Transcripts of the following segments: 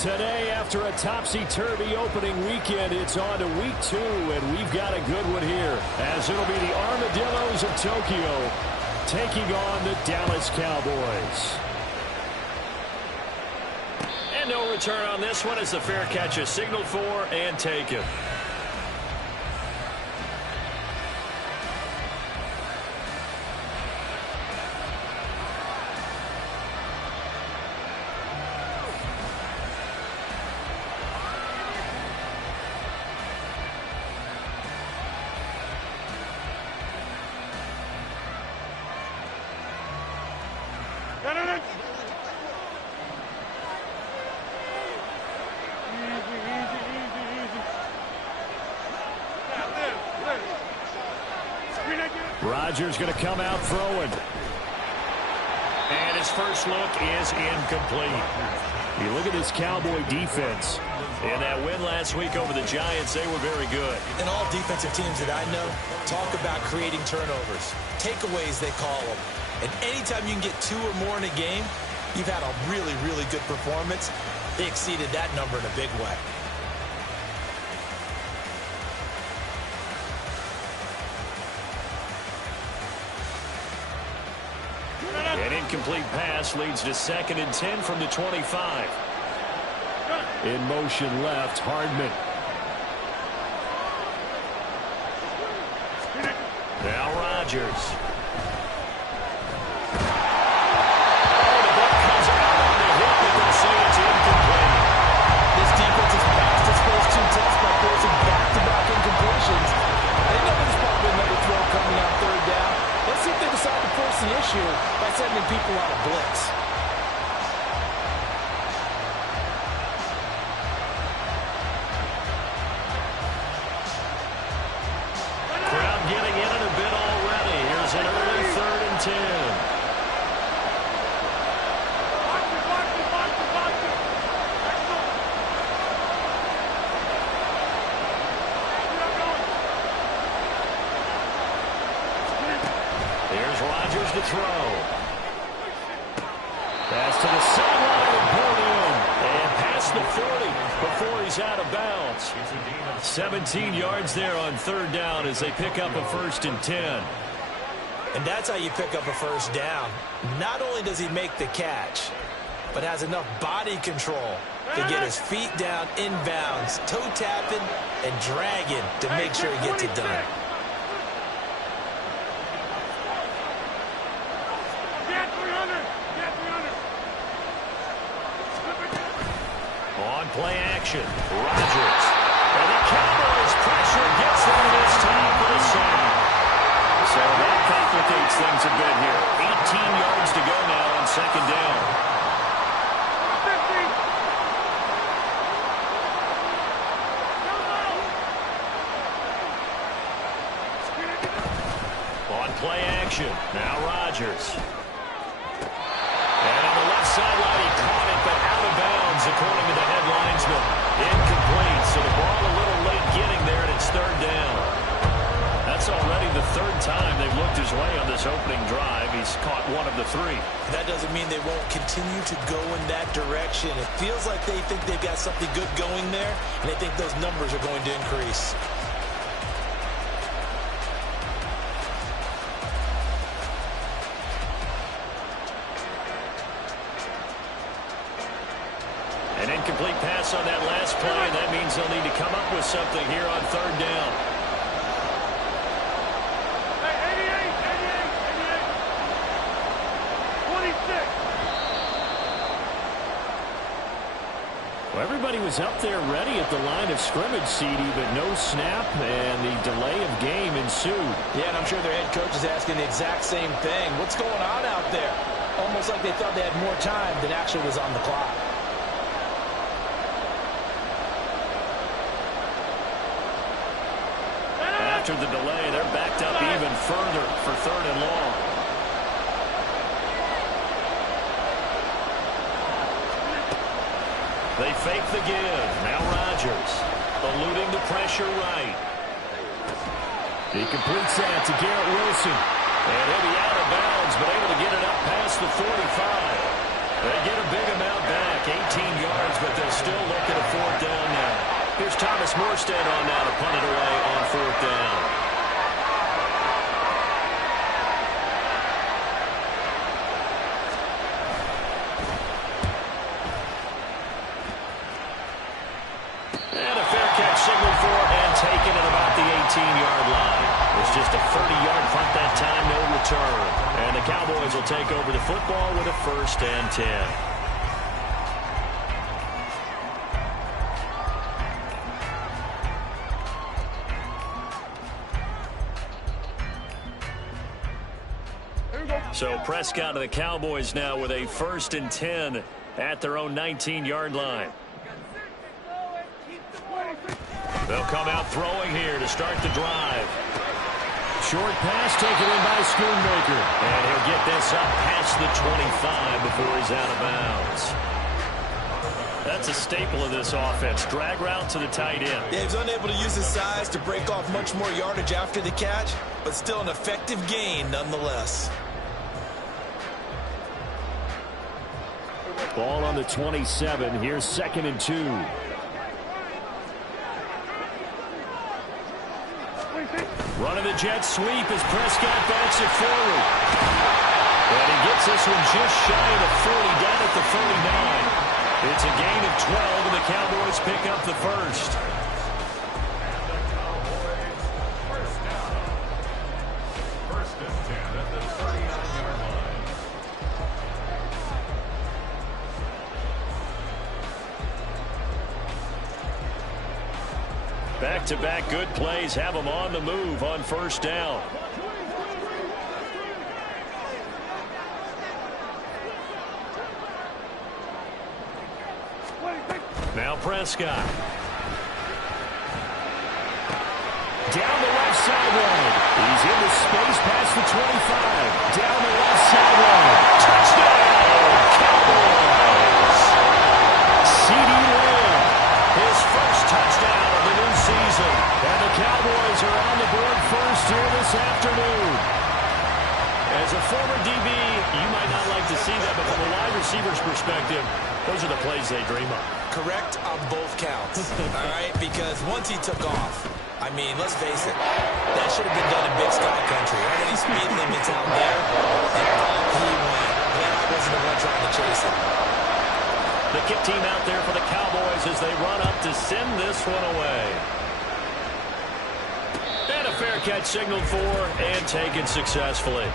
Today, after a topsy-turvy opening weekend, it's on to week 2, and we've got a good one here, as it'll be the Armadillos of Tokyo taking on the Dallas Cowboys. And no return on this one as the fair catch is signaled for and taken. Rodgers going to come out throwing. And his first look is incomplete. You look at this Cowboy defense. In that win last week over the Giants, they were very good. And all defensive teams that I know talk about creating turnovers. Takeaways, they call them. And anytime you can get 2 or more in a game, you've had a really, really good performance. They exceeded that number in a big way. An incomplete pass leads to 2nd and 10 from the 25. In motion left, Hardman. Now Rodgers. This defense has passed its first 2 tests by forcing back-to-back incompletions. They know there's probably another throw coming on 3rd down. Let's see if they decide to force the issue by sending people on a blitz. Crowd getting in it a bit already. Here's an early 3rd and 10. Here's Rodgers to throw. Pass to the sideline and pulled in. And past the 40 before he's out of bounds. 17 yards there on 3rd down as they pick up a 1st and 10. And that's how you pick up a 1st down. Not only does he make the catch, but has enough body control to get his feet down inbounds, toe tapping and dragging to make sure he gets it done. On play action, Rodgers. And the Cowboys pressure gets them this time for the save. So that complicates things a bit here. 18 yards to go now on 2nd down. On play action, now Rodgers. And on the left sideline, he caught it, but out of bounds, according to the head linesman. Incomplete, so the ball a little late getting there, and it's 3rd down. That's already the 3rd time they've looked his way on this opening drive. He's caught 1 of the 3. That doesn't mean they won't continue to go in that direction. It feels like they think they've got something good going there, and they think those numbers are going to increase. An incomplete pass on that last play, and that means they'll need to come up with something here on 3rd down. Well, everybody was up there ready at the line of scrimmage, CD, but no snap, and the delay of game ensued. Yeah, and I'm sure their head coach is asking the exact same thing. What's going on out there? Almost like they thought they had more time than actually was on the clock. After the delay, they're backed up even further for 3rd and long. They fake the give. Now Rodgers eluding the pressure right. He completes that to Garrett Wilson. And he'll be out of bounds, but able to get it up past the 45. They get a big amount back, 18 yards, but they'll still Thomas Morstead on now to punt it away on 4th down. And a fair catch signaled for and taken at about the 18-yard line. It's just a 30-yard punt that time, no return. And the Cowboys will take over the football with a 1st and 10. So Prescott of the Cowboys now with a 1st and 10 at their own 19-yard line. They'll come out throwing here to start the drive. Short pass taken in by Schoonmaker. And he'll get this up past the 25 before he's out of bounds. That's a staple of this offense. Drag route to the tight end. Yeah, he's unable to use his size to break off much more yardage after the catch, but still an effective gain nonetheless. Ball on the 27. Here's 2nd and 2. Running the jet sweep as Prescott backs it forward. And he gets this one just shy of the 40, down at the 39. It's a gain of 12, and the Cowboys pick up the 1st. Back-to-back good plays have them on the move on 1st down. Now Prescott. Down the left sideline. He's into space past the 25. Down the left sideline. Touchdown, Cowboys! CeeDee Lamb. His 1st touchdown of the new season. And the Cowboys are on the board first here this afternoon. As a former DB, you might not like to see that, but from a wide receiver's perspective, those are the plays they dream of. Correct on both counts, all right? Because once he took off, I mean, let's face it, that should have been done in Big Sky Country. How many speed limits out there? And off he went. Glad I wasn't the one trying to chase him. The kick team out there for the Cowboys as they run up to send this one away. And a fair catch signaled for and taken successfully.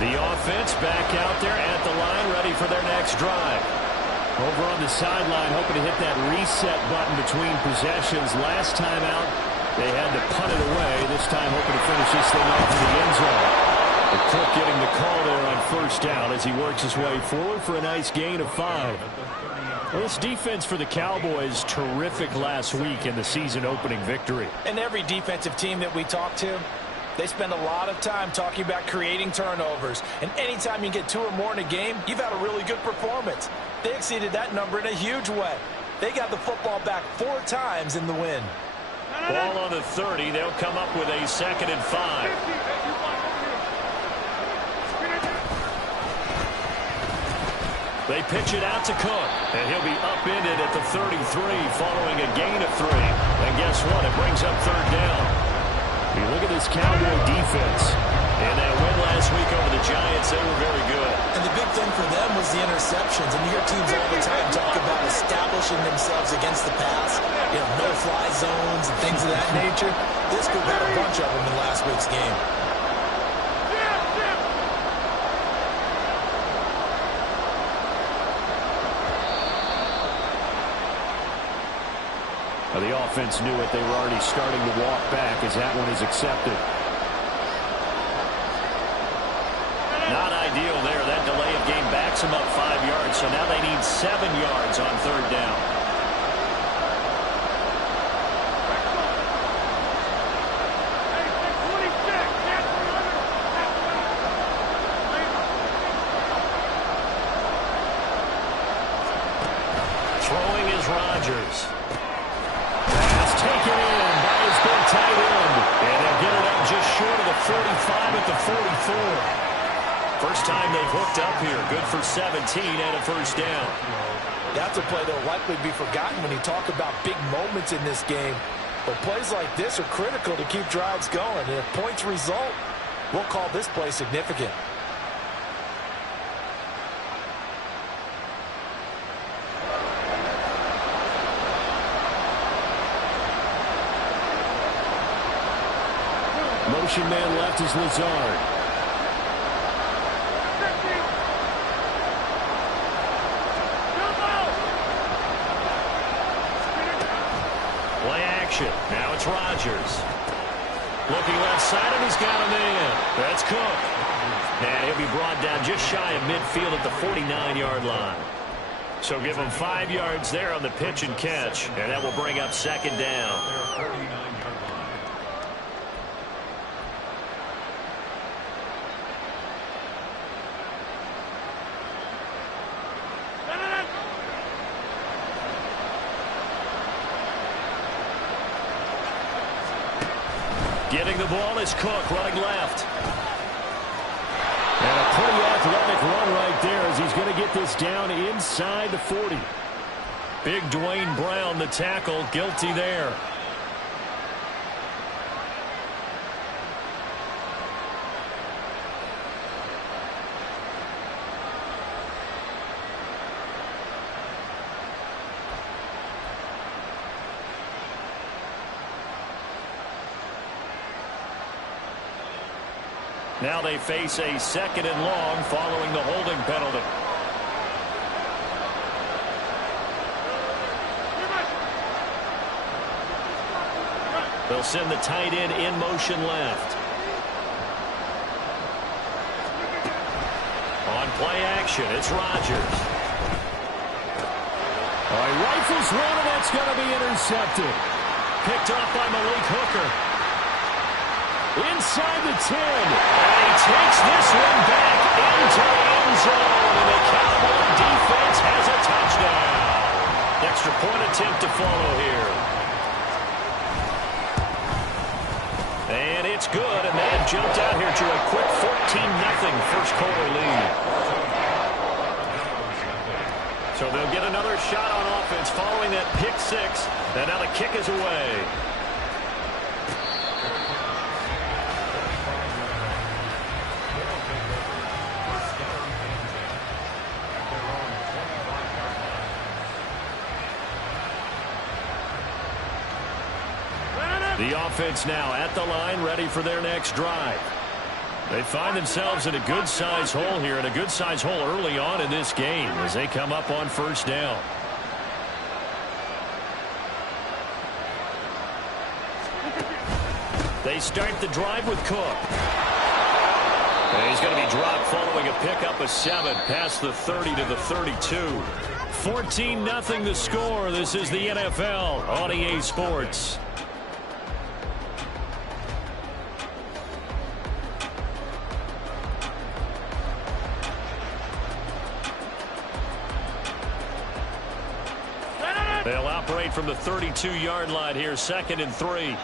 The offense back out there at the line, ready for their next drive. Over on the sideline, hoping to hit that reset button between possessions. Last time out, they had to punt it away. This time, hoping to finish this thing off in the end zone. The Cook getting the call there on 1st down as he works his way forward for a nice gain of 5. Well, this defense for the Cowboys, terrific last week in the season-opening victory. And every defensive team that we talk to, they spend a lot of time talking about creating turnovers. And anytime you get 2 or more in a game, you've had a really good performance. They exceeded that number in a huge way. They got the football back 4 times in the win. Ball on the 30. They'll come up with a 2nd and 5. They pitch it out to Cook, and he'll be upended at the 33 following a gain of 3. And guess what? It brings up 3rd down. You look at this Cowboy defense. And that win last week over the Giants, they were very good. And the big thing for them was the interceptions. And you hear teams all the time talk about establishing themselves against the pass, you know, no-fly zones and things of that nature. This group had a bunch of them in last week's game. The offense knew it. They were already starting to walk back as that one is accepted. Not ideal there. That delay of game backs them up 5 yards, so now they need 7 yards on 3rd down. Throwing is Rodgers. Taken in by his 4. First time they've hooked up here. Good for 17 and a first down. That's a play that will likely be forgotten when you talk about big moments in this game. But plays like this are critical to keep drives going. And if points result, we'll call this play significant. Motion man left is Lazard. Play action. Now it's Rodgers. Looking left side, and he's got a man. That's Cook. And he'll be brought down just shy of midfield at the 49-yard line. So give him 5 yards there on the pitch and catch, and that will bring up second down. Getting the ball is Cook, running left. And a pretty athletic run right there as he's going to get this down inside the 40. Big Dwayne Brown, the tackle, guilty there. Now they face a second and long following the holding penalty. They'll send the tight end in motion left. On play action, it's Rodgers. He rifles one, and that's going to be intercepted. Picked off by Malik Hooker. Inside the 10. And he takes this one back into the end zone. And the Cowboy defense has a touchdown. Extra point attempt to follow here. And it's good. And they have jumped out here to a quick 14-0 first quarter lead. So they'll get another shot on offense following that pick six. And now the kick is away. The offense now at the line, ready for their next drive. They find themselves in a good-sized hole here, and a good-sized hole early on in this game as they come up on first down. They start the drive with Cook. And he's going to be dropped following a pickup of 7 past the 30 to the 32. 14-0 the score. This is the NFL on EA Sports. They'll operate from the 32-yard line here, 2nd and 3.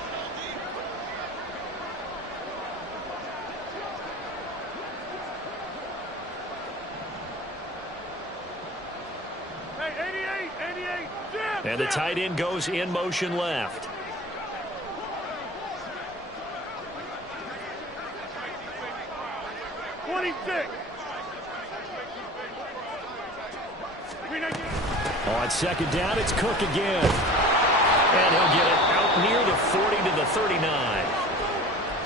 Hey, 88, Jim, and the tight end goes in motion left. On second down, it's Cook again. And he'll get it out near the 40 to the 39.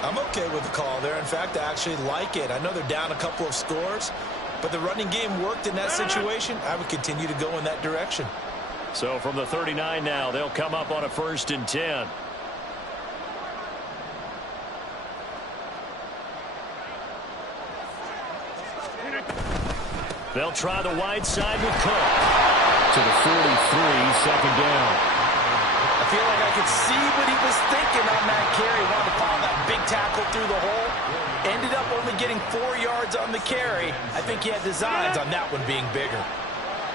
I'm okay with the call there. In fact, I actually like it. I know they're down a couple of scores, but the running game worked in that situation. I would continue to go in that direction. So from the 39 now, they'll come up on a 1st and 10. They'll try the wide side with Cook. To the 43, 2nd down. I feel like I could see what he was thinking on that carry. He wanted to follow that big tackle through the hole. Ended up only getting 4 yards on the carry. I think he had designs on that one being bigger.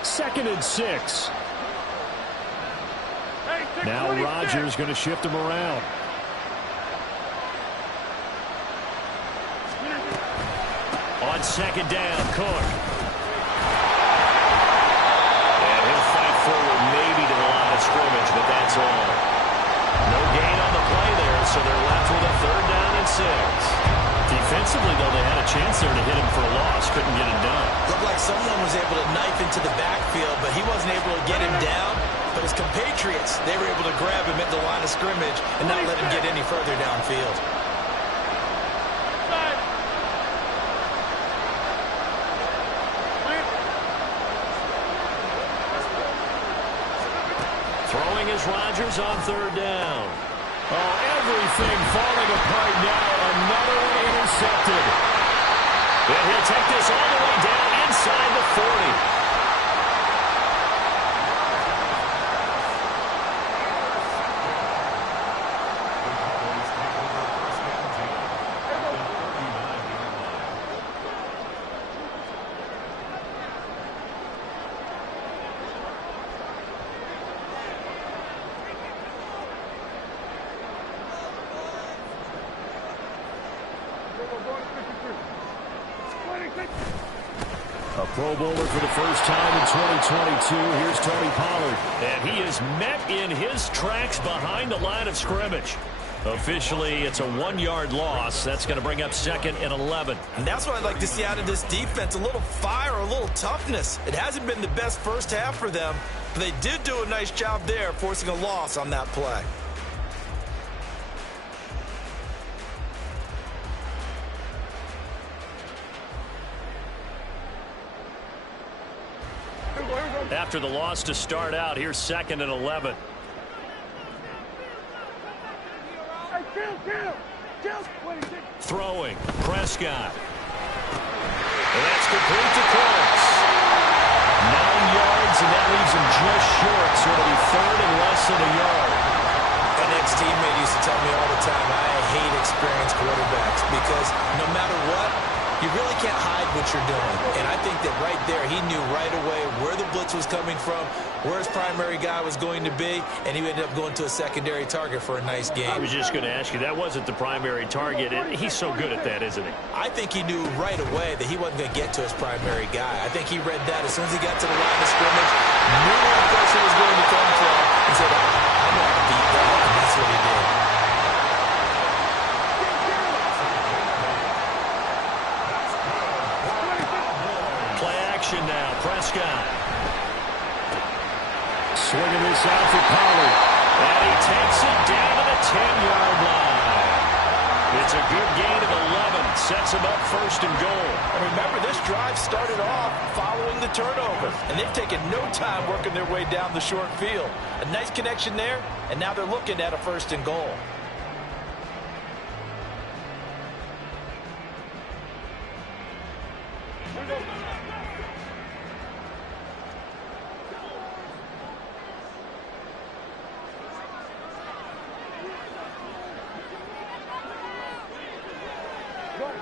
2nd and 6. Now Rodgers going to shift him around. on second down, Cook. And he'll fight forward maybe to the line of scrimmage, but that's all. No gain on the play there, so they're left with a 3rd down and 6. Defensively, though, they had a chance there to hit him for a loss. Couldn't get it done. Looked like someone was able to knife into the backfield, but he wasn't able to get him down. But his compatriots, they were able to grab him at the line of scrimmage and not let him get any further downfield. Throwing is Rodgers on 3rd down. Oh, everything falling apart now. Another one intercepted. And he'll take this all the way down inside the 40. A Pro Bowler for the first time in 2022. Here's Tony Pollard. And he is met in his tracks behind the line of scrimmage. Officially, it's a 1-yard loss. That's going to bring up 2nd and 11. And that's what I'd like to see out of this defense. A little fire, a little toughness. It hasn't been the best first half for them, but they did do a nice job there, forcing a loss on that play. After the loss to start out, here's 2nd and 11. Throwing, Prescott. And that's complete to Cooks. 9 yards, and that leaves him just short, so it'll be 3rd and less than a yard. An ex-teammate used to tell me all the time, I hate experienced quarterbacks because no matter what, you really can't hide what you're doing. And I think that right there, he knew right away where the blitz was coming from, where his primary guy was going to be, and he ended up going to a secondary target for a nice game. I was just going to ask you, that wasn't the primary target. He's so good at that, isn't he? I think he knew right away that he wasn't going to get to his primary guy. I think he read that as soon as he got to the line of scrimmage, knew where the pressure was going to come from, and said, I know how to beat that, and that's what he did. Now, Prescott. Swinging this out for Pollard. And he takes it down to the 10-yard line. It's a good gain of 11. Sets him up 1st and goal. And remember, this drive started off following the turnover. And they've taken no time working their way down the short field. A nice connection there, and now they're looking at a 1st and goal.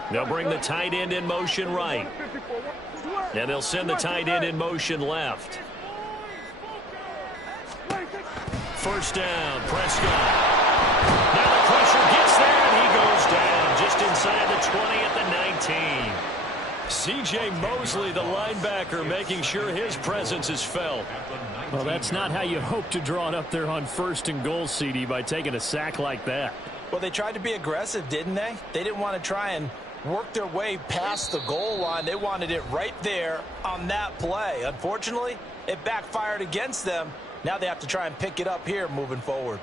They'll bring the tight end in motion right. And they'll send the tight end in motion left. 1st down, Prescott. Now the pressure gets there, and he goes down just inside the 20 at the 19. C.J. Mosley, the linebacker, making sure his presence is felt. Well, that's not how you hope to draw it up there on 1st and goal, CD, by taking a sack like that. Well, they tried to be aggressive, didn't they? They didn't want to try and work their way past the goal line. They wanted it right there on that play. Unfortunately, it backfired against them. Now they have to try and pick it up here moving forward.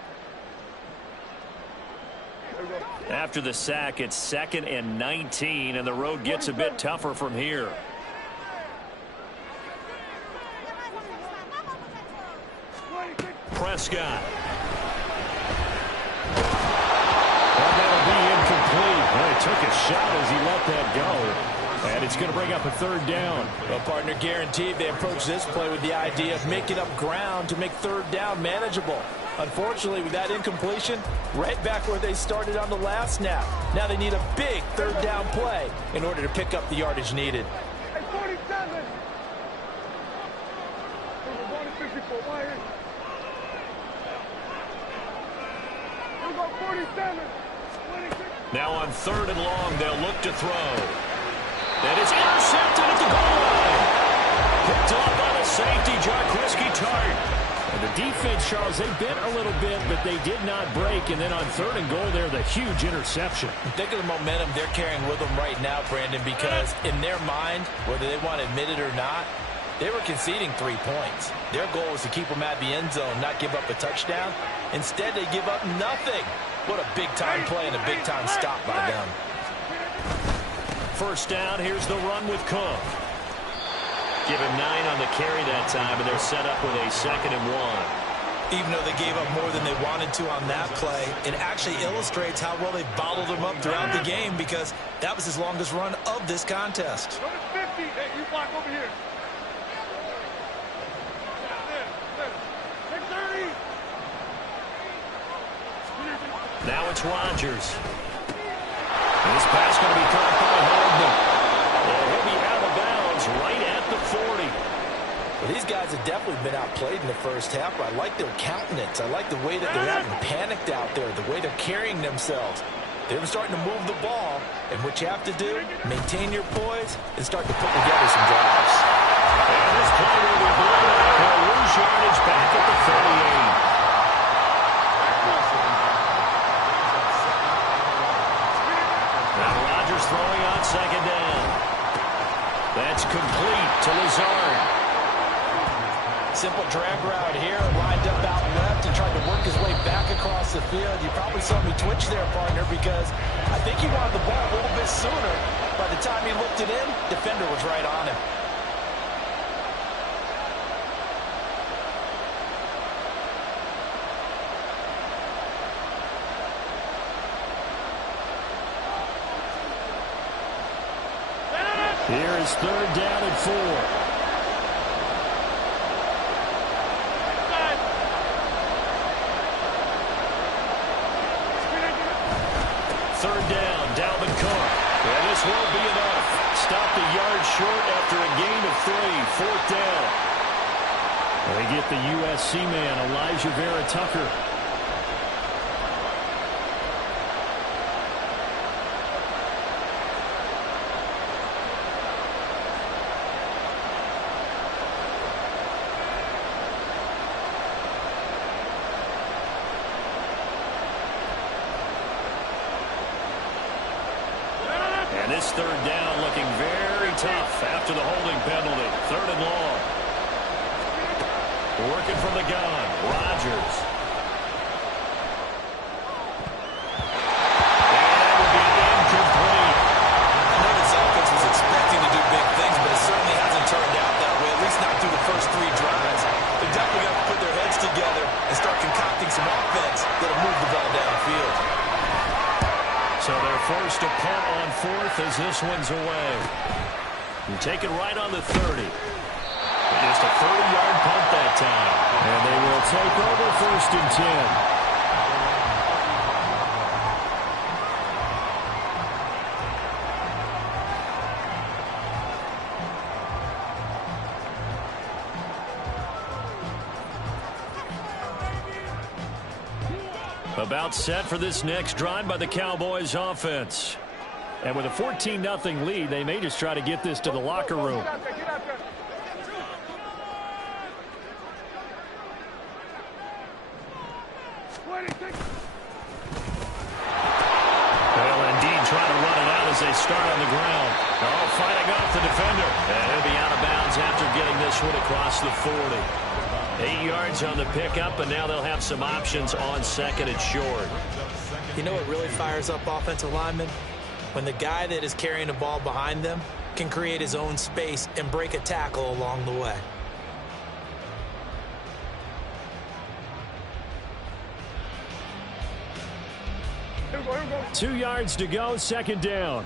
After the sack, it's 2nd and 19, and the road gets a bit tougher from here. Prescott. That'll be incomplete. Well, he took a shot as he let that go. And it's going to bring up a 3rd down. Well, partner, guaranteed they approach this play with the idea of making up ground to make 3rd down manageable. Unfortunately, with that incompletion, right back where they started on the last snap. Now they need a big 3rd down play in order to pick up the yardage needed. Hey, 47. We go 47. Now on 3rd and long, they'll look to throw. And it's intercepted at the goal line. Picked up by the safety, Jaquiski Tartt. And the defense, Charles, they bent a little bit, but they did not break. And then on 3rd and goal there, the huge interception. Think of the momentum they're carrying with them right now, Brandon, because in their mind, whether they want to admit it or not, they were conceding 3 points. Their goal was to keep them at the end zone, not give up a touchdown. Instead, they give up nothing. What a big-time play and a big-time stop by them. First down, here's the run with Cook. Give him 9 on the carry that time, and they're set up with a 2nd and 1. Even though they gave up more than they wanted to on that play, it actually illustrates how well they bottled them up throughout the game because that was his longest run of this contest. Number 50. Hey, you block over here. Now it's Rodgers. This pass going to be caught by Hardman. And he'll be out of bounds right at the 40. Well, these guys have definitely been outplayed in the first half, but I like their countenance. I like the way that they're having panicked out there, the way they're carrying themselves. They're starting to move the ball, and what you have to do, maintain your poise and start to put together some drives. And this play will be blown out. They'll lose yardage back at the 38. Throwing on 2nd down. That's complete to Lazard. Simple drag route here, lined up out left and tried to work his way back across the field. You probably saw me twitch there, partner, because I think he wanted the ball a little bit sooner. By the time he looked it in, defender was right on him. Here is 3rd down and 4. 3rd down, Dalvin Cook. And this won't be enough. Stopped a yard short after a gain of 3. 4th down. They get the USC man, Elijah Vera Tucker. And this 3rd down looking very tough after the holding penalty. 3rd and long. Working from the gun, Rodgers. And that will be incomplete. I know this offense was expecting to do big things, but it certainly hasn't turned out that way, at least not through the first 3 drives. They're definitely going to put their heads together and start concocting some offense that'll move the ball downfield. So they're forced to punt on 4th as this one's away. You take it right on the 30. Just a 30-yard punt that time. And they will take over 1st and 10. About set for this next drive by the Cowboys offense. And with a 14-0 lead, they may just try to get this to the locker room. Get out there, get out there. Well, indeed, trying to run it out as they start on the ground. Oh, fighting off the defender. And he'll be out of bounds after getting this one across the 40. 8 yards on the pickup, and now they'll have some options on 2nd and short. You know what really fires up offensive linemen? When the guy that is carrying the ball behind them can create his own space and break a tackle along the way. Here we go, here we go. 2 yards to go, 2nd down.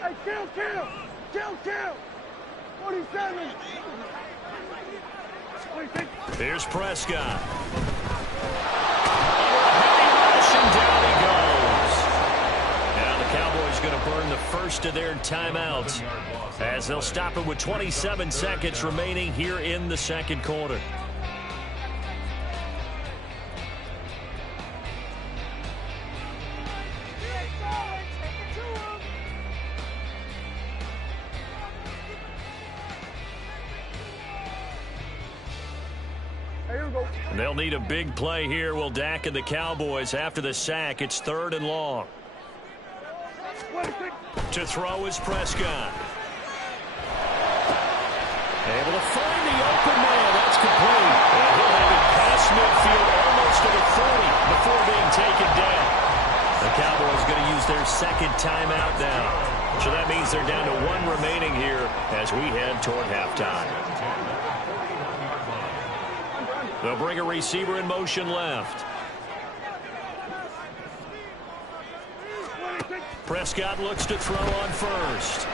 Hey, kill. 47. 26. Here's Prescott. Rushing down he goes. Now the Cowboys going to burn the first of their timeouts as they'll stop it with 27 seconds remaining here in the 2nd quarter. They'll need a big play here. Will Dak and the Cowboys after the sack. It's 3rd and long. To throw is Prescott. Able to find the open man. That's complete. And he'll have it past midfield almost to the 40 before being taken down. The Cowboys going to use their second timeout now. So that means they're down to 1 remaining here as we head toward halftime. They'll bring a receiver in motion left. Prescott looks to throw on first.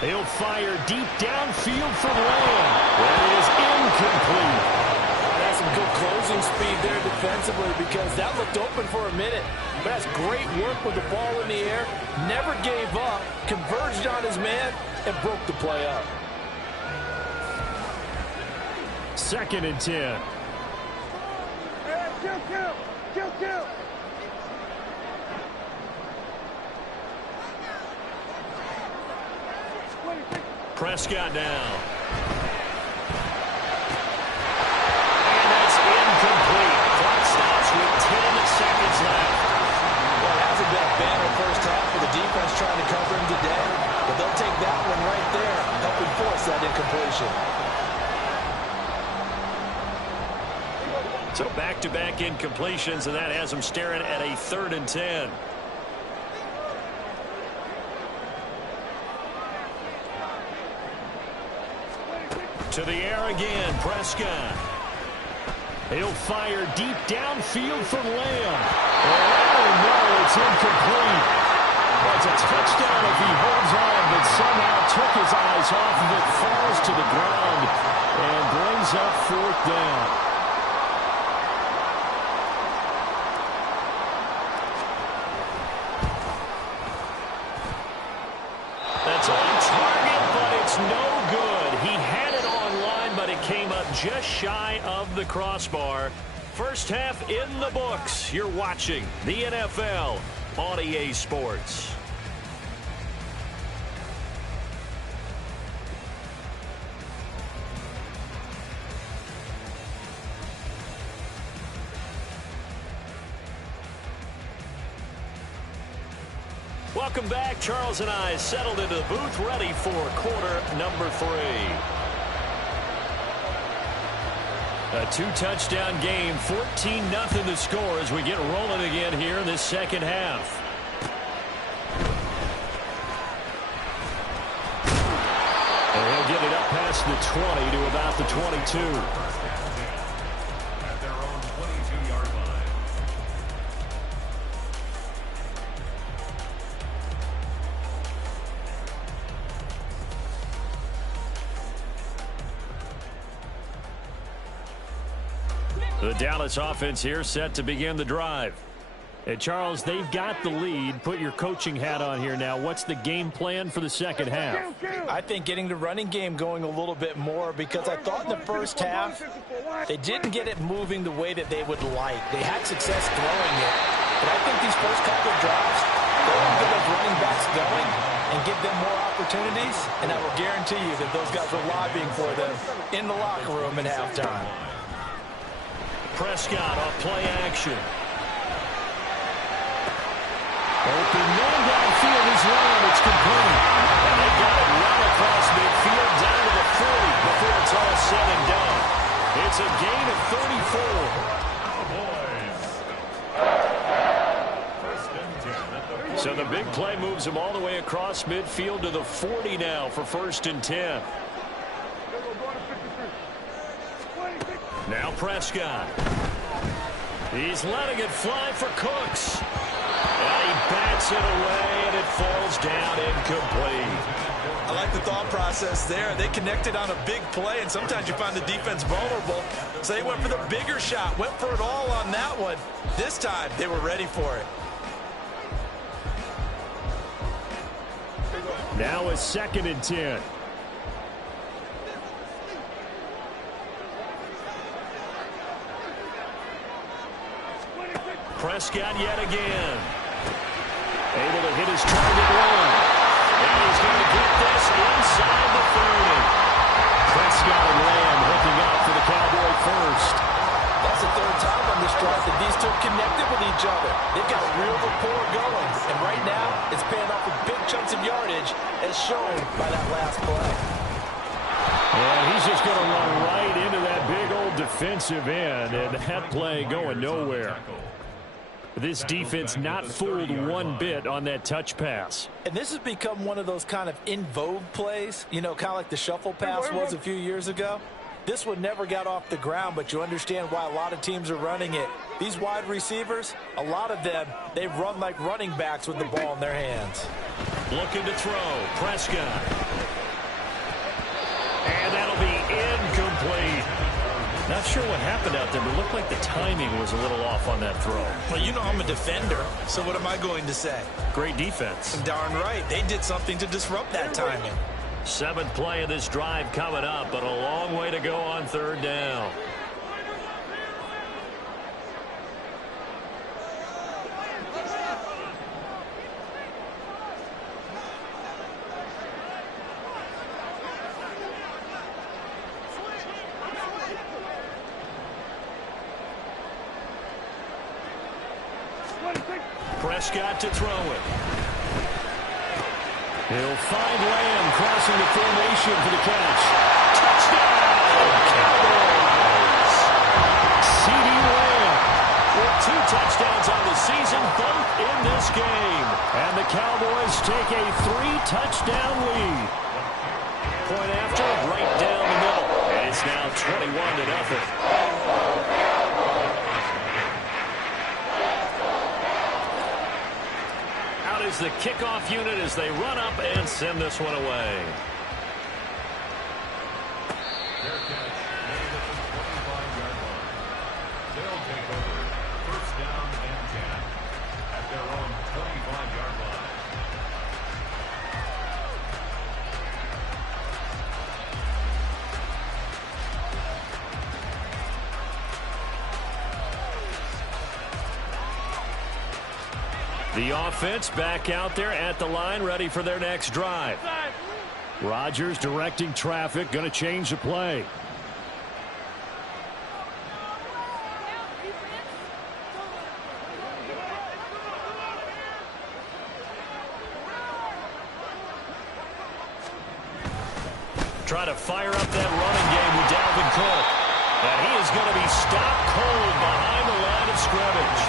He'll fire deep downfield for Lamb. That is incomplete. That's some good closing speed there defensively because that looked open for a minute. But that's great work with the ball in the air. Never gave up, converged on his man, and broke the play up. 2nd and 10. Kill. Prescott down. And that's incomplete. Clock stops with 10 seconds left. Well, it hasn't been a banner first half for the defense trying to cover him today, but they'll take that one right there, helping force that incompletion. So back-to-back incompletions, and that has them staring at a 3rd and 10. To the air again, Prescott. He'll fire deep downfield for Lamb. Oh, no, it's incomplete. Well, it's a touchdown if he holds on, but somehow took his eyes off of it, falls to the ground, and brings up 4th down. That's on target, but it's no good. He had it online, but it came up just shy of the crossbar. First half in the books. You're watching the NFL on EA Sports. Welcome back. Charles and I settled into the booth, ready for quarter number 3. A 2-touchdown game, 14-0 the score as we get rolling again here in this second half. And he'll get it up past the 20 to about the 22. The Dallas offense here set to begin the drive. And Charles, they've got the lead. Put your coaching hat on here now. What's the game plan for the second half? I think getting the running game going a little bit more because I thought in the first half they didn't get it moving the way that they would like. They had success throwing it. But I think these first couple of drives, they want to get those running backs going and give them more opportunities. And I will guarantee you that those guys were lobbying for them in the locker room at halftime. Prescott off play action. Open man downfield is Lamb. It's complete. And they got it right across midfield down to the 40 before it's all said and done. It's a gain of 34. So the big play moves him all the way across midfield to the 40 now for 1st and 10. Now Prescott. He's letting it fly for Cooks. And he bats it away, and it falls down incomplete. I like the thought process there. They connected on a big play, and sometimes you find the defense vulnerable. So they went for the bigger shot, went for it all on that one. This time, they were ready for it. Now a 2nd and 10. Prescott yet again. Able to hit his target run. And he's going to get this inside the 30. Prescott and Lamb hooking up for the Cowboy first. as shown by that last play. And he's just going to run right into that big old defensive end, and that play going nowhere. This defense not fooled one bit on that touch pass. And this has become one of those kind of in vogue plays, you know, kind of like the shuffle pass was a few years ago. This one never got off the ground, but you understand why a lot of teams are running it. These wide receivers, a lot of them, they run like running backs with the ball in their hands. Looking to throw, Prescott. And that'll be incomplete. Not sure what happened out there, but it looked like the timing was a little off on that throw. Well, you know I'm a defender, so what am I going to say? Great defense. Darn right. They did something to disrupt that timing. 7th play of this drive coming up, but a long way to go on 3rd down. Prescott to throw it. He'll find Lamb crossing the formation for the catch. Touchdown, Cowboys! CeeDee Lamb With 2 touchdowns on the season, both in this game. and the Cowboys take a 3-touchdown lead. Point after, right down the middle. And it's now 21-0. Is the kickoff unit as they run up and send this one away. They'll take over 1st down and 10 at their own 25-yard line. The offense back out there at the line, ready for their next drive. Rodgers directing traffic, going to change the play. Try to fire up that running game with Dalvin Cook. And he is going to be stopped cold behind the line of scrimmage.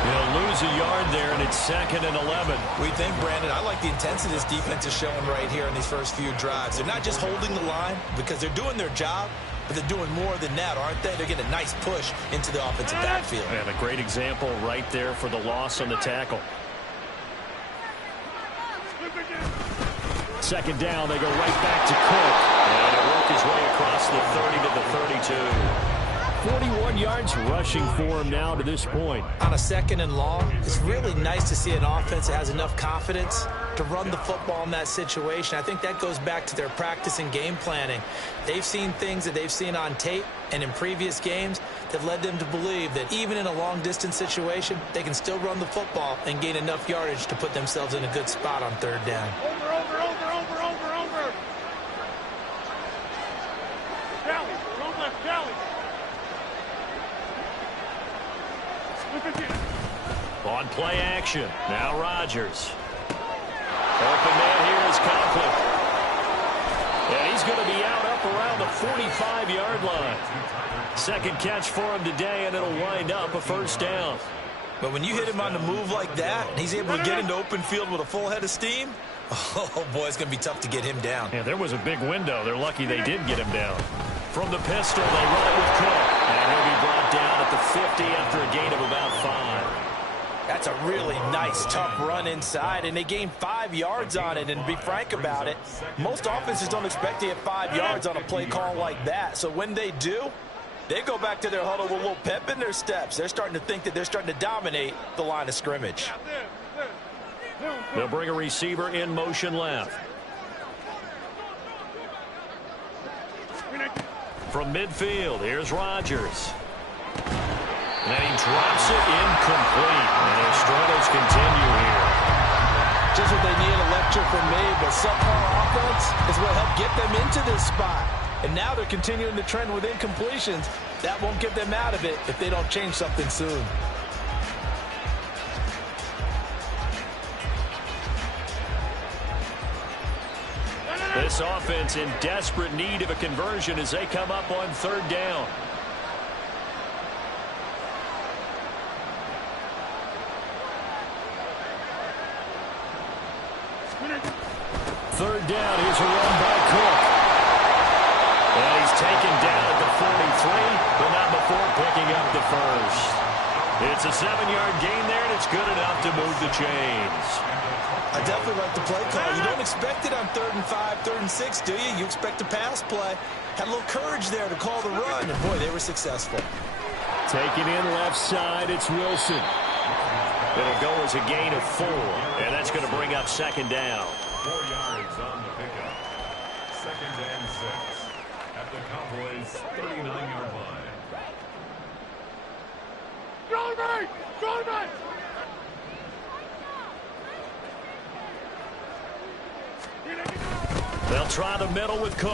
He'll lose a yard there, and it's 2nd and 11. We think, Brandon, I like the intensity this defense is showing right here in these first few drives. They're not just holding the line because they're doing their job, but they're doing more than that, aren't they? They're getting a nice push into the offensive backfield. And a great example right there for the loss on the tackle. 2nd down, they go right back to Cook. And he'll work his way across the 30 to the 32. 41 yards rushing for him now to this point. On a 2nd and long, it's really nice to see an offense that has enough confidence to run the football in that situation. I think that goes back to their practice and game planning. They've seen things that they've seen on tape and in previous games that led them to believe that even in a long-distance situation, they can still run the football and gain enough yardage to put themselves in a good spot on 3rd down. Over. Charlie, wrong left, Charlie. On play action, now Rodgers. Open man here is Conklin. And he's going to be out up around the 45-yard line. 2nd catch for him today, and it'll wind up a 1st down. But when you hit him on the move like that, and he's able to get into open field with a full head of steam, oh, boy, it's going to be tough to get him down. Yeah, there was a big window. They're lucky they did get him down. From the pistol, they run it with Cook. And he'll be brought down at the 50 after a gain of about 5. That's a really nice, tough run inside, and they gained 5 yards on it. And to be frank about it, most offenses don't expect to get 5 yards on a play call like that. So when they do, they go back to their huddle with a little pep in their steps. They're starting to think that they're starting to dominate the line of scrimmage. They'll bring a receiver in motion left. From midfield, here's Rodgers. And he drops it incomplete. And their struggles continue here. Just what they need, a lecture from me, but subpar offense is what helped get them into this spot. And now they're continuing the trend with incompletions. That won't get them out of it if they don't change something soon. This offense in desperate need of a conversion as they come up on third down. Third down, here's a run by Cook. And he's taken down at the 43, but not before picking up the first. It's a 7-yard gain there, and it's good enough to move the chains. I definitely like the play call. You don't expect it on 3rd and 5, 3rd and 6, do you? You expect a pass play. Had a little courage there to call the run, and boy, they were successful. Taking in left side, it's Wilson. It'll go as a gain of 4, and that's going to bring up second down. 4 yards on the pickup. 2nd and 6 at the Cowboys' 39-yard line. Go, mate! They'll try the middle with Cook.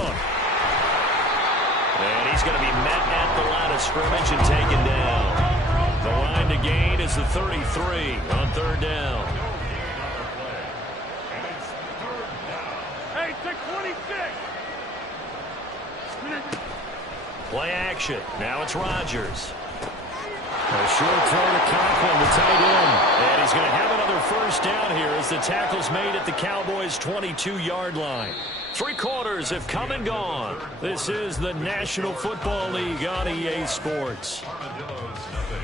And he's going to be met at the line of scrimmage and taken down. The line to gain is the 33 on third down. Hey, take 26. Play action. Now it's Rodgers. A short throw to Conklin, the tight end. And he's going to have another first down here as the tackle's made at the Cowboys' 22-yard line. 3 quarters have come and gone. This is the National Football League on EA Sports. Armadillos, nothing.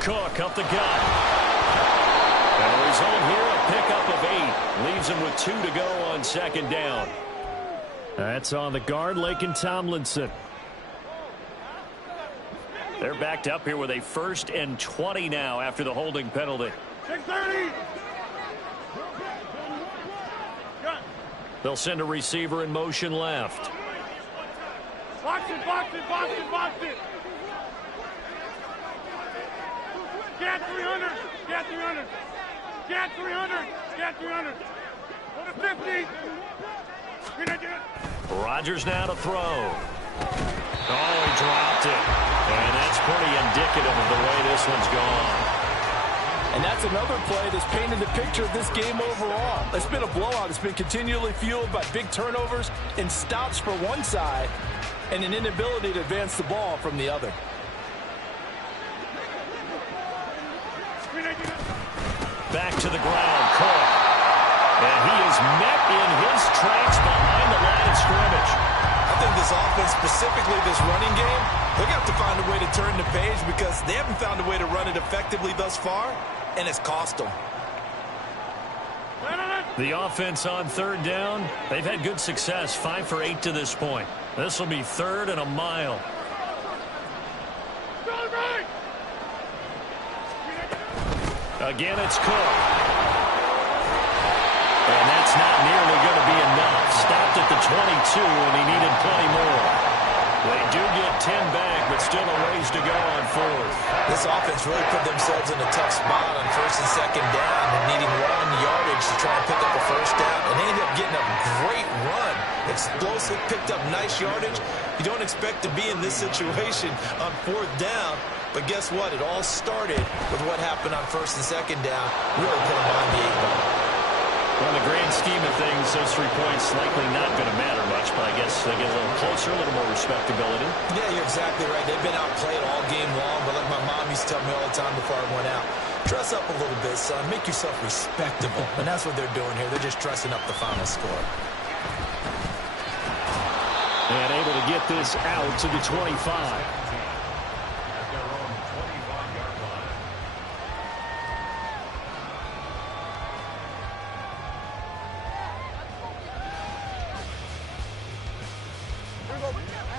Cook up the gut. And the result here, a pickup of 8. Leaves him with 2 to go on second down. That's on the guard, Laken Tomlinson. They're backed up here with a 1st and 20 now after the holding penalty. 630. They'll send a receiver in motion left. Box it. Get 300. Go to 50. Rodgers now to throw. Oh, he dropped it. And that's pretty indicative of the way this one's gone. And that's another play that's painted the picture of this game overall. It's been a blowout. It's been continually fueled by big turnovers and stops for one side and an inability to advance the ball from the other. Back to the ground, Cook. And he is met in his tracks behind the line of scrimmage. I think this offense, specifically this running game, they're going to have to find a way to turn the page because they haven't found a way to run it effectively thus far, and it's cost them. The offense on third down, they've had good success, 5 for 8 to this point. This will be 3rd and a mile. Again, it's Cook. And that's not nearly going to be enough. Stopped at the 22, and he needed plenty more. They do get 10 back, but still a ways to go on 4th. This offense really put themselves in a tough spot on 1st and 2nd down and needing 1 yardage to try and pick up a first down. And they ended up getting a great run. Explosive, picked up nice yardage. You don't expect to be in this situation on 4th down. But guess what? It all started with what happened on 1st and 2nd down. Really put them on the 8 ball. Well, in the grand scheme of things, those 3 points likely not going to matter much, but I guess they get a little closer, a little more respectability. Yeah, you're exactly right. They've been outplayed all game long, but like my mom used to tell me all the time before I went out, dress up a little bit, son. Make yourself respectable. And that's what they're doing here. They're just dressing up the final score. And able to get this out to the 25.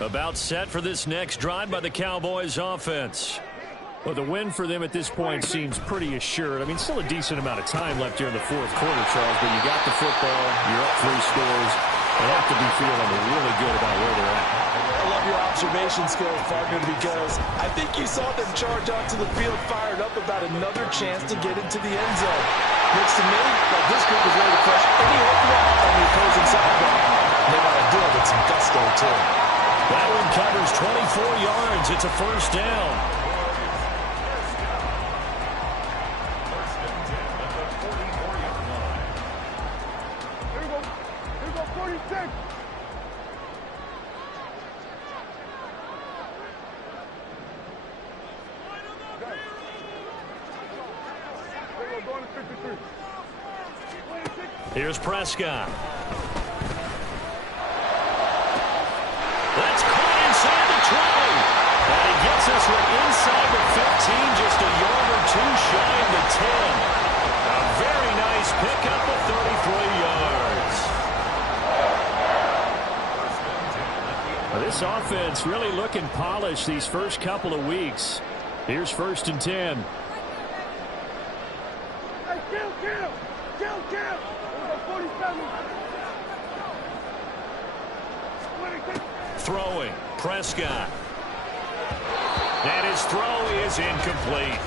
About set for this next drive by the Cowboys offense. Well, the win for them at this point seems pretty assured. I mean, still a decent amount of time left here in the 4th quarter, Charles, but you got the football, you're up 3 scores. They have to be feeling really good about where they're at. I love love your observation skills, partner, because I think you saw them charge onto the field fired up about another chance to get into the end zone. Looks to me like this group is ready to crush any hook route on the opposing sideline. They want to do it with some gusto, too. That one covers 24 yards. It's a first down. Here we go, 46. Going to 53. Here's Prescott. That's caught inside the 20. And he gets us one inside the 15, just a yard or two shy of the 10. A very nice pickup of 33 yards. This offense really looking polished these first couple of weeks. Here's 1st and 10. Kill. 47. Throwing, Prescott. And his throw is incomplete.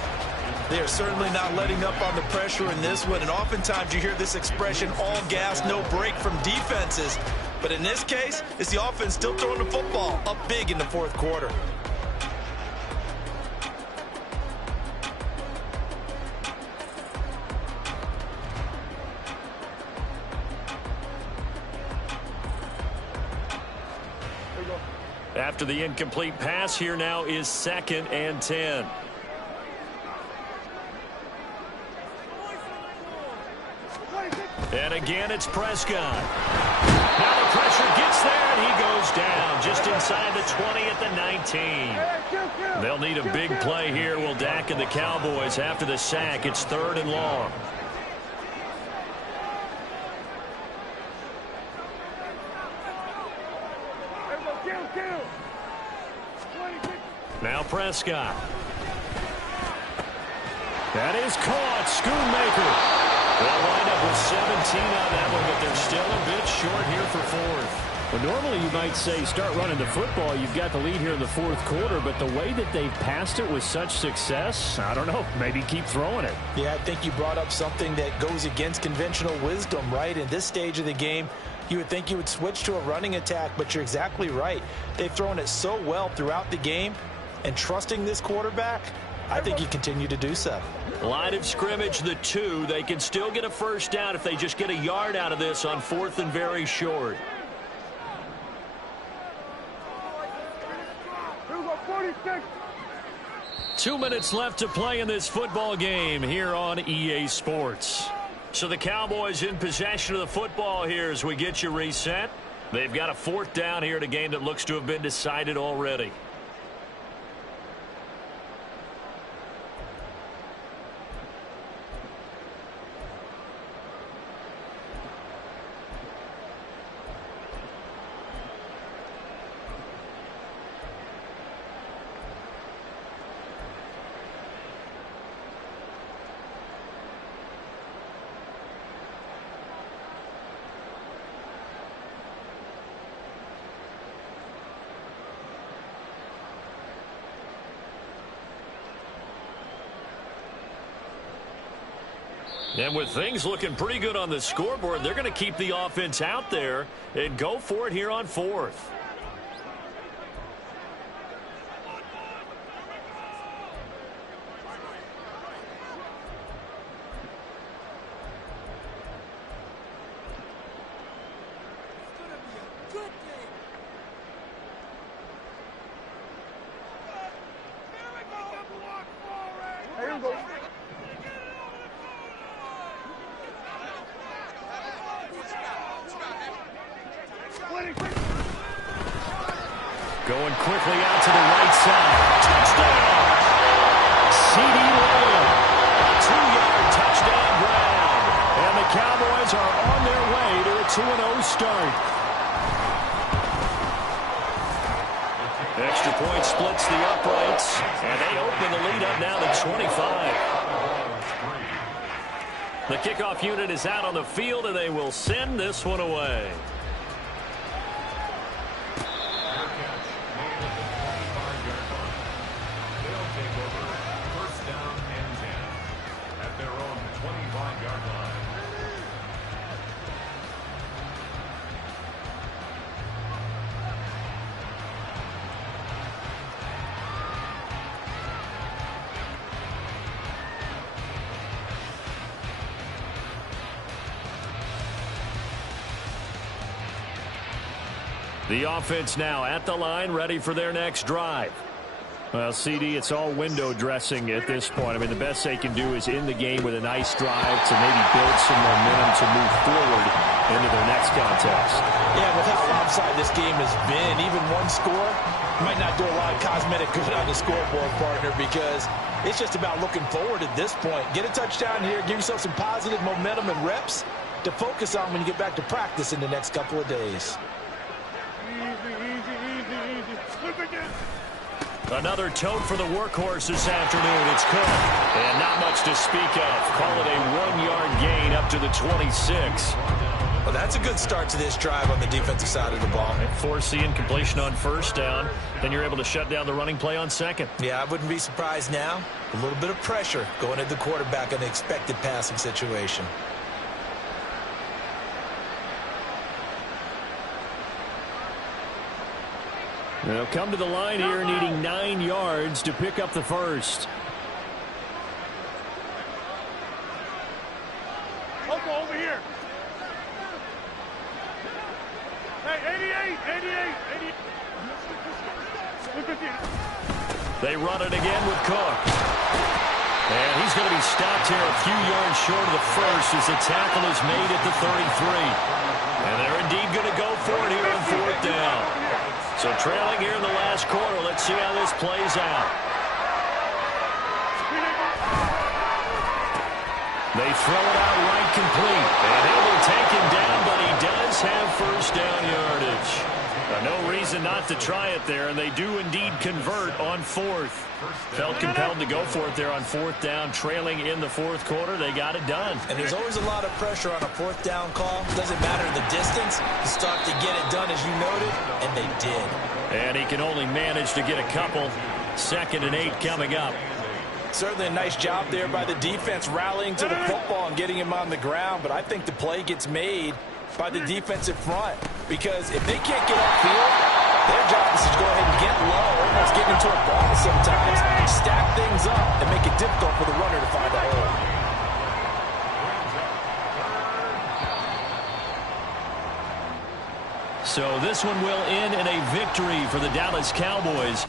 They are certainly not letting up on the pressure in this one, and oftentimes you hear this expression, all gas, no break from defenses. But in this case, it's the offense still throwing the football up big in the fourth quarter. After the incomplete pass, here now is 2nd and 10. And again, it's Prescott. Now the pressure gets there, and he goes down just inside the 20 at the 19. They'll need a big play here, will Dak and the Cowboys. After the sack, it's 3rd and long. Now Prescott. That is caught. Schoonmaker. They'll wind up with 17 on that one, but they're still a bit short here for 4th. Well, normally you might say start running the football. You've got the lead here in the 4th quarter, but the way that they've passed it with such success, I don't know, maybe keep throwing it. Yeah, I think you brought up something that goes against conventional wisdom, right? In this stage of the game, you would think you would switch to a running attack, but you're exactly right. They've thrown it so well throughout the game, and trusting this quarterback, I think you continue to do so. Line of scrimmage, the 2. They can still get a first down if they just get a yard out of this on 4th and very short. Here we go, 46. 2 minutes left to play in this football game here on EA Sports. So the Cowboys in possession of the football here as we get you reset. They've got a 4th down here in a game that looks to have been decided already. And with things looking pretty good on the scoreboard, they're going to keep the offense out there and go for it here on 4th. Going quickly out to the right side. Touchdown! C.D. Lamb. A 2-yard touchdown grab. And the Cowboys are on their way to a 2-0 start. Extra point splits the uprights. And they open the lead up now to 25. The kickoff unit is out on the field, and they will send this one away. The offense now at the line, ready for their next drive. Well, CD, it's all window dressing at this point. I mean, the best they can do is in the game with a nice drive to maybe build some momentum to move forward into their next contest. Yeah, with how lopsided this game has been, even one score might not do a lot of cosmetic good on the scoreboard, partner, because it's just about looking forward at this point. Get a touchdown here, give yourself some positive momentum and reps to focus on when you get back to practice in the next couple of days. Easy. Flip again. Another tote for the workhorse this afternoon. It's Cook. And not much to speak of. Call it a 1-yard gain up to the 26. Well, that's a good start to this drive on the defensive side of the ball. Force the incompletion on first down. Then you're able to shut down the running play on second. Yeah, I wouldn't be surprised now. A little bit of pressure going at the quarterback in an expected passing situation. They'll come to the line here needing 9 yards to pick up the first. Over here. Hey, 88. Look at this. They run it again with Cook. And he's going to be stopped here a few yards short of the first as the tackle is made at the 33. And they're indeed going to go for it here on fourth down. So trailing here in the last quarter. Let's see how this plays out. They throw it out right complete. And they will take him down, but he does have first down yardage. No reason not to try it there, and they do indeed convert on fourth. Felt compelled to go for it there on fourth down, trailing in the fourth quarter. They got it done. And there's always a lot of pressure on a fourth down call. Doesn't matter the distance. You start to get it done as you noted, and they did. And he can only manage to get a couple. 2nd and 8 coming up. Certainly a nice job there by the defense rallying to the football and getting him on the ground, but I think the play gets made by the defensive front, because if they can't get upfield, their job is to go ahead and get low, almost get into a ball sometimes, stack things up, and make it difficult for the runner to find a hole. So this one will end in a victory for the Dallas Cowboys.